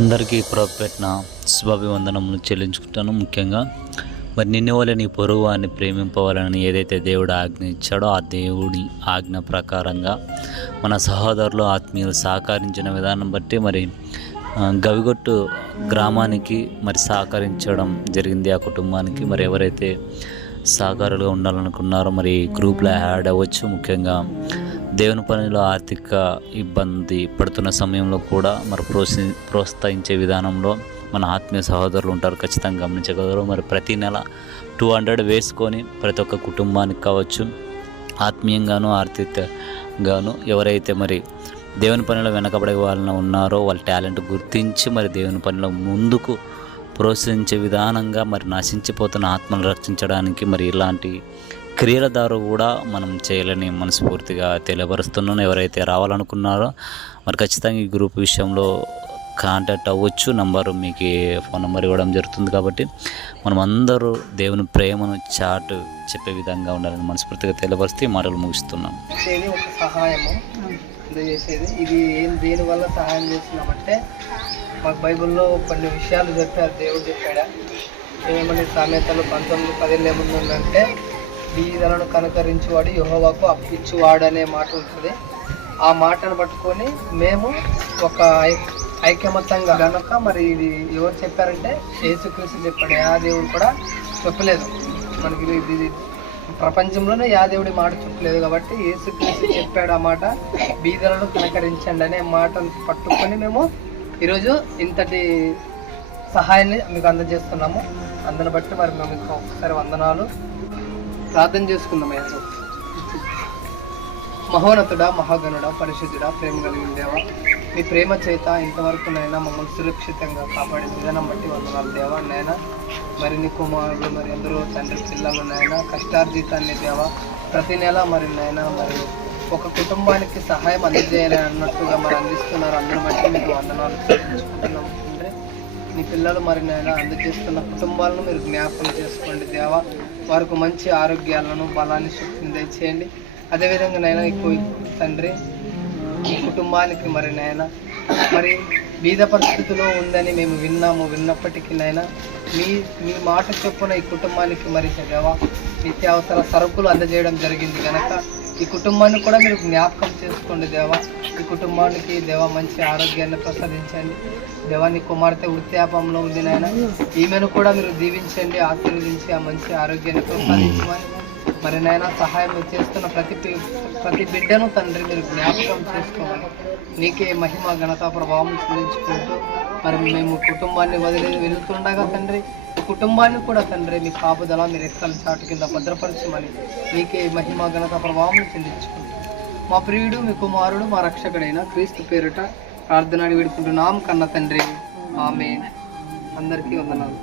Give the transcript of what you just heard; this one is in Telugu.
అందరికీ పెట్టిన శుభాభివందనములు చెల్లించుకుంటాను. ముఖ్యంగా మరి నిన్ను వల్ల నీ పొరుగు వారిని ప్రేమింపవాలని ఏదైతే దేవుడు ఆజ్ఞ ఇచ్చాడో ఆ దేవుడి ఆజ్ఞ ప్రకారంగా మన సహోదరులు ఆత్మీయులు సహకరించిన విధానం బట్టి మరి గవిగొట్టు గ్రామానికి మరి సహకరించడం జరిగింది. ఆ కుటుంబానికి మరి ఎవరైతే సహకారులుగా ఉండాలనుకున్నారో మరి గ్రూప్లో యాడ్ అవ్వచ్చు. ముఖ్యంగా దేవుని పనిలో ఆర్థిక ఇబ్బంది పడుతున్న సమయంలో కూడా మరి ప్రోత్సహించే విధానంలో మన ఆత్మీయ సహోదరులు ఉంటారు, ఖచ్చితంగా గమనించగలరు. మరి ప్రతి నెల 200 వేసుకొని ప్రతి ఒక్క కుటుంబానికి కావచ్చు, ఆత్మీయంగాను ఆర్థికంగాను ఎవరైతే మరి దేవుని పనిలో వెనకబడే వాళ్ళని ఉన్నారో వాళ్ళ టాలెంట్ గుర్తించి మరి దేవుని పనిలో ముందుకు ప్రోత్సహించే విధానంగా మరి నశించిపోతున్న ఆత్మను రక్షించడానికి మరి ఇలాంటి క్రియల ద్వారా కూడా మనం చేయాలని మనస్ఫూర్తిగా తెలియపరుస్తున్నాను. ఎవరైతే రావాలనుకున్నారో మరి ఖచ్చితంగా ఈ గ్రూప్ విషయంలో కాంటాక్ట్ అవ్వచ్చు. నంబరు మీకు ఫోన్ నెంబర్ ఇవ్వడం జరుగుతుంది. కాబట్టి మనం అందరూ దేవుని ప్రేమను చాటు చెప్పే విధంగా ఉండాలని మనస్ఫూర్తిగా తెలియపరిస్తే ఈ మాటలు ముగిస్తున్నాం. ఒక సహాయము చేసేది ఇది దేనివల్ల సహాయం చేస్తున్నామంటే మాకు బైబిల్లో కొన్ని విషయాలు చెప్పారు. దేవుడు చెప్పాడా ఏమని సామెతలు 19:10 ఏముందంటే బీదలను కనుకరించేవాడు యెహోవాకు అప్పిచ్చువాడు అనే మాట ఉంటుంది. ఆ మాటను పట్టుకొని మేము ఒక ఐకమత్యంగా కనుక మరి ఇది ఎవరు చెప్పారంటే యేసుక్రీస్తు చెప్పాడు. యా దేవుడు కూడా చెప్పలేదు మనకి, ఇది ప్రపంచంలోనే యా దేవుడి మాట చెప్పలేదు. కాబట్టి యేసుక్రీస్తు చెప్పాడు ఆ మాట, బీదలను కనకరించండి అనే మాటను పట్టుకొని మేము ఈరోజు ఇంతటి సహాయాన్ని మీకు అందజేస్తున్నాము. అందుని బట్టి మరి మేము మీకు ఒకసారి వందనాలు ప్రార్థన చేసుకుందాం. అయ్యా, మహోన్నతుడా, మహాగణుడా, పరిశుద్ధుడా, ప్రేమ కలిగిన దేవా, మీ ప్రేమ చేత ఇంతవరకు నైనా మమ్మల్ని సురక్షితంగా కాపాడే విధానం బట్టి వందనాలు దేవా. నైనా మరి నీ కుమారులు మరి అందరూ తండ్రి పిల్లలు నైనా కష్టార్జితాన్ని దేవా ప్రతి నెల మరి నైనా మరి ఒక కుటుంబానికి సహాయం అందజేయాలి అన్నట్టుగా మరి అందిస్తున్నారు. అందరి బట్టి మీకు వందనాలు చెల్లించుకుంటున్నాం తండ్రి. మీ పిల్లలు మరి నైనా అందజేస్తున్న కుటుంబాలను మీరు జ్ఞాపకం చేసుకోండి దేవా. వారికి మంచి ఆరోగ్యాలను, బలాన్ని, శక్తిని దయచేయండి. అదేవిధంగా నైనా ఎక్కువ తండ్రి ఈ కుటుంబానికి మరి నైనా మరి బీద పరిస్థితిలో ఉందని మేము విన్నప్పటికీ నైనా మీ మాట చొప్పున ఈ కుటుంబానికి మరి దేవా నిత్యావసర సరుకులు అందజేయడం జరిగింది కనుక ఈ కుటుంబాన్ని కూడా మీరు జ్ఞాపకం చేసుకోండి దేవా. ఈ కుటుంబానికి దేవా మంచి ఆరోగ్యాన్ని ప్రసాదించండి దేవా. నీ కుమార్తె వృత్యాపంలో ఉంది నాయన, ఈమెను కూడా మీరు దీవించండి, ఆశీర్వదించి ఆ మంచి ఆరోగ్యాన్ని ప్రసాదించమని మరి నాయన సహాయం చేస్తున్న ప్రతి బిడ్డను తండ్రి మీరు జ్ఞాపకం చేసుకోమని నీకే మహిమ, ఘనత, ప్రభావం చెల్లించుకుంటూ మరి మేము కుటుంబాన్ని వదిలి వెళ్తుండగా తండ్రి ఈ కుటుంబాన్ని కూడా తండ్రి మీ కాపుదల మీ రెక్కల చాటు కింద భద్రపరచమని నీకే మహిమ, ఘనత, ప్రభావం చెల్లించుకుంటూ మా ప్రియుడు మీ కుమారుడు మా రక్షకుడైన క్రీస్తు పేరిట ప్రార్థన వేడుకుంటున్నాం కన్న తండ్రి. ఆమేన్. అందరికీ వందనాలు.